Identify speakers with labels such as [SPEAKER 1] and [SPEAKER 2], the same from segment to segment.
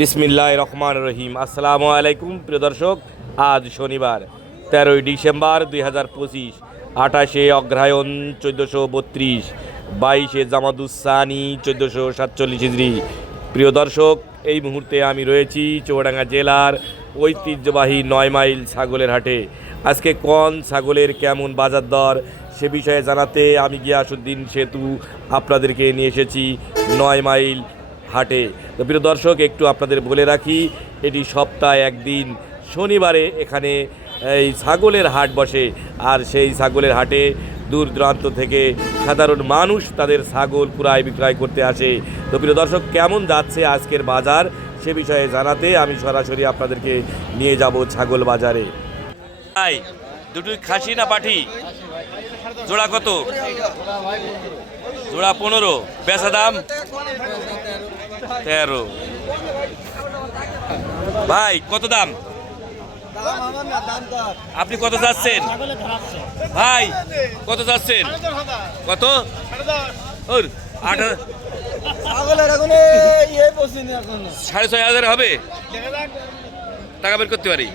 [SPEAKER 1] বিসমিল্লাহ রহমান রহিম। আসসালামু আলাইকুম, প্রিয় দর্শক, আজ শনিবার, তেরোই ডিসেম্বর দুই হাজার পঁচিশ, আঠাশে অগ্রহায়ণ চোদ্দোশো বত্রিশ, বাইশে জামাদুসানি চোদ্দোশো সাতচল্লিশ হিজড়ি প্রিয় দর্শক, এই মুহূর্তে আমি রয়েছি চৌডাঙ্গা জেলার ঐতিহ্যবাহী নয় মাইল ছাগলের হাটে। আজকে কোন ছাগলের কেমন বাজার দর, সে বিষয়ে জানাতে আমি গিয়াসুদ্দিন সেতু আপনাদেরকে নিয়ে এসেছি নয় মাইল হাটে তো প্রিয় দর্শক, একটু আপনাদের বলে রাখি, এটি সপ্তাহে একদিন, শনিবারে এখানে এই ছাগলের হাট বসে। আর সেই ছাগলের হাটে দূর দূরান্ত থেকে সাধারণ মানুষ তাদের ছাগল ক্রয় বিক্রয় করতে আসে। তো প্রিয় দর্শক, কেমন যাচ্ছে আজকের বাজার সে বিষয়ে জানাতে আমি সরাসরি আপনাদেরকে নিয়ে যাব ছাগল বাজারে। ভাই দুটোই খাসি না পাঠি? জোড়া কত? জোড়া পনেরো। বেচা দাম? তেরো। ভাই, কত দাম? আপনি কত যাচ্ছেন? ভাই, কত যাচ্ছেন? কত? সাড়ে ছয় হাজার হবে? টাকা বের করতে পারি?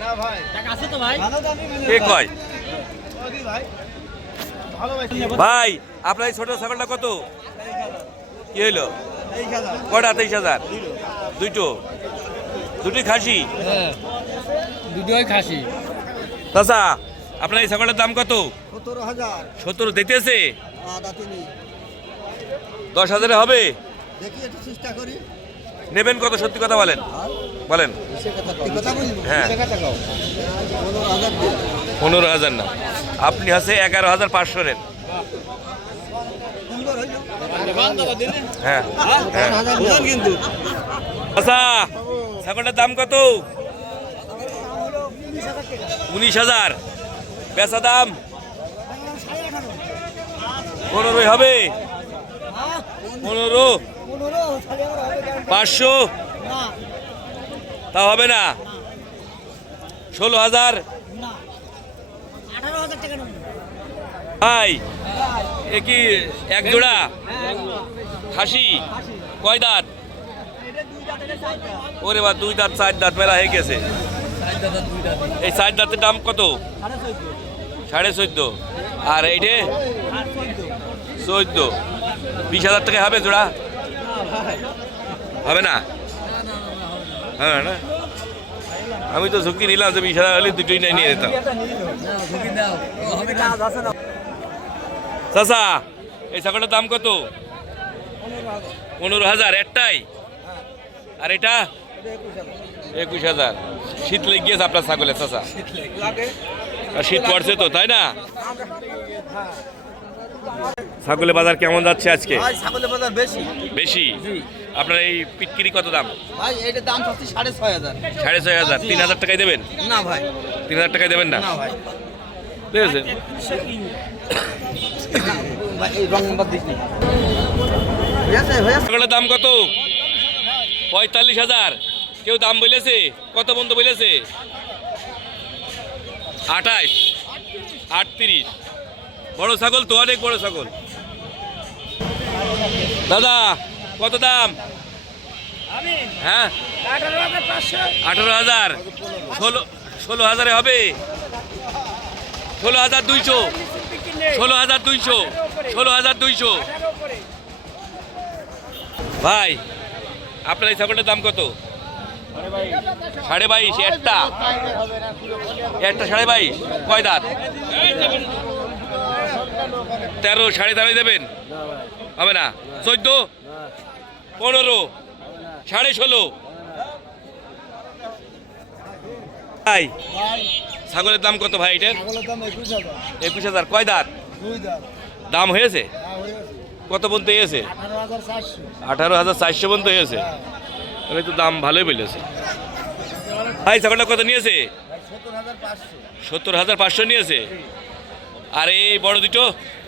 [SPEAKER 2] ভাই,
[SPEAKER 1] আপনার ছোট ছাগলটা কত? কি হইল? কটা তেইশ হাজার। দুইটো? দুটি খাসি?
[SPEAKER 3] হ্যাঁ। দুটোই খাসি।
[SPEAKER 1] চাচা আপনার এই ছাগলের দাম কত?
[SPEAKER 2] সতেরো হাজার।
[SPEAKER 1] সত্তর দিতেছে? দশ হাজারে হবে?
[SPEAKER 2] দেখি একটু চেষ্টা করি।
[SPEAKER 1] নেবেন কত? সত্যি কথা বলেন। বলেন। হ্যাঁ।
[SPEAKER 2] পনেরো হাজার
[SPEAKER 1] না। আপনি আছে এগারো হাজার পাঁচশো নেন। হ্যাঁ হ্যাঁ।
[SPEAKER 2] কিন্তু।
[SPEAKER 1] আচ্ছা ছাগলটার দাম কত? উনিশ হাজার। বেচা দাম? পনেরোই হবে। পনেরো? পাঁচশো? তা হবে না। ষোলো হাজার? ভাই এ কি, এক জোড়া? খাসি? কয় দাঁত? ওরে বা দুই দাঁত, চার দাঁত, মেলা হয়ে গেছে। এই চার দাঁতের দাম কত? সাড়ে চোদ্দ। আর এইটে? চোদ্দ। বিশ হাজার টাকা হবে জোড়া? হবে না? হ্যাঁ না? আমি তো ঝুঁকি নিলাম যে বিশ হাজার হলে দুটোই নাই নিয়ে যেতাম। চাচা এই ছাগলটার দাম কত? পনেরো হাজার একটাই? আর এটা? একুশ হাজার। শীত লেগে গিয়েছে আপনার ছাগলের চাচা। আর শীত পড়ছে তো তাই না? ছাগলের বাজার কেমন যাচ্ছে আজকে?
[SPEAKER 2] ছাগলের বাজার বেশি।
[SPEAKER 1] বেশি? আপনার এই পিটকিরি কত দাম?
[SPEAKER 2] ভাই এটার দাম হচ্ছে সাড়ে ছয় হাজার।
[SPEAKER 1] সাড়ে ছয় হাজার। তিন হাজার টাকায় দেবেন?
[SPEAKER 2] না ভাই।
[SPEAKER 1] তিন হাজার টাকায় দেবেন না?
[SPEAKER 2] না ভাই।
[SPEAKER 1] ঠিক আছে। দাম কত? পঁয়তাল্লিশ হাজার। কেউ দাম বলেছে? কত বন্ধু বলেছে? আঠাইশ আটত্রিশ। বড় ছাগল তো, অনেক বড় ছাগল। দাদা, কত দাম? হ্যাঁ? আঠারো হাজার। ষোলো ষোলো হাজারে হবে? ষোলো হাজার দুইশো। ষোলো হাজার দুইশো, ষোলো হাজার দুইশো। ভাই, আপনার এই ছাগলটার দাম কত? সাড়ে বাইশ, একটা। একটা সাড়ে বাইশ, কয় দাঁত? তেরো, সাড়ে তেরোই দেবেন? হবে না। চোদ্দ? পনেরো? সাড়ে ষোলো? ভাই ছাগলের দাম কত ভাই এটার?
[SPEAKER 2] একুশ হাজার।
[SPEAKER 1] কয় দাঁত?
[SPEAKER 2] দাম
[SPEAKER 1] দাম হয়েছে।
[SPEAKER 2] হ্যাঁ
[SPEAKER 1] কত পর্যন্ত হয়েছে? আঠারো হাজার চারশো। পর্যন্ত হয়েছে? তাহলে তো দাম ভালোই বলেছে। ভাই ছাগলটা কত নিয়েছে?
[SPEAKER 2] সত্তর হাজার পাঁচশো।
[SPEAKER 1] সত্তর হাজার পাঁচশো নিয়েছে? আর এই বড় দুটো?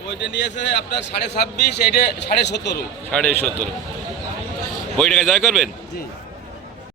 [SPEAKER 3] ওইটা নিয়েছে আপনার সাড়ে ছাব্বিশ এইটা সাড়ে সতেরো।
[SPEAKER 1] সাড়ে সত্তর বই টাকা জয় করবেন?
[SPEAKER 2] জি।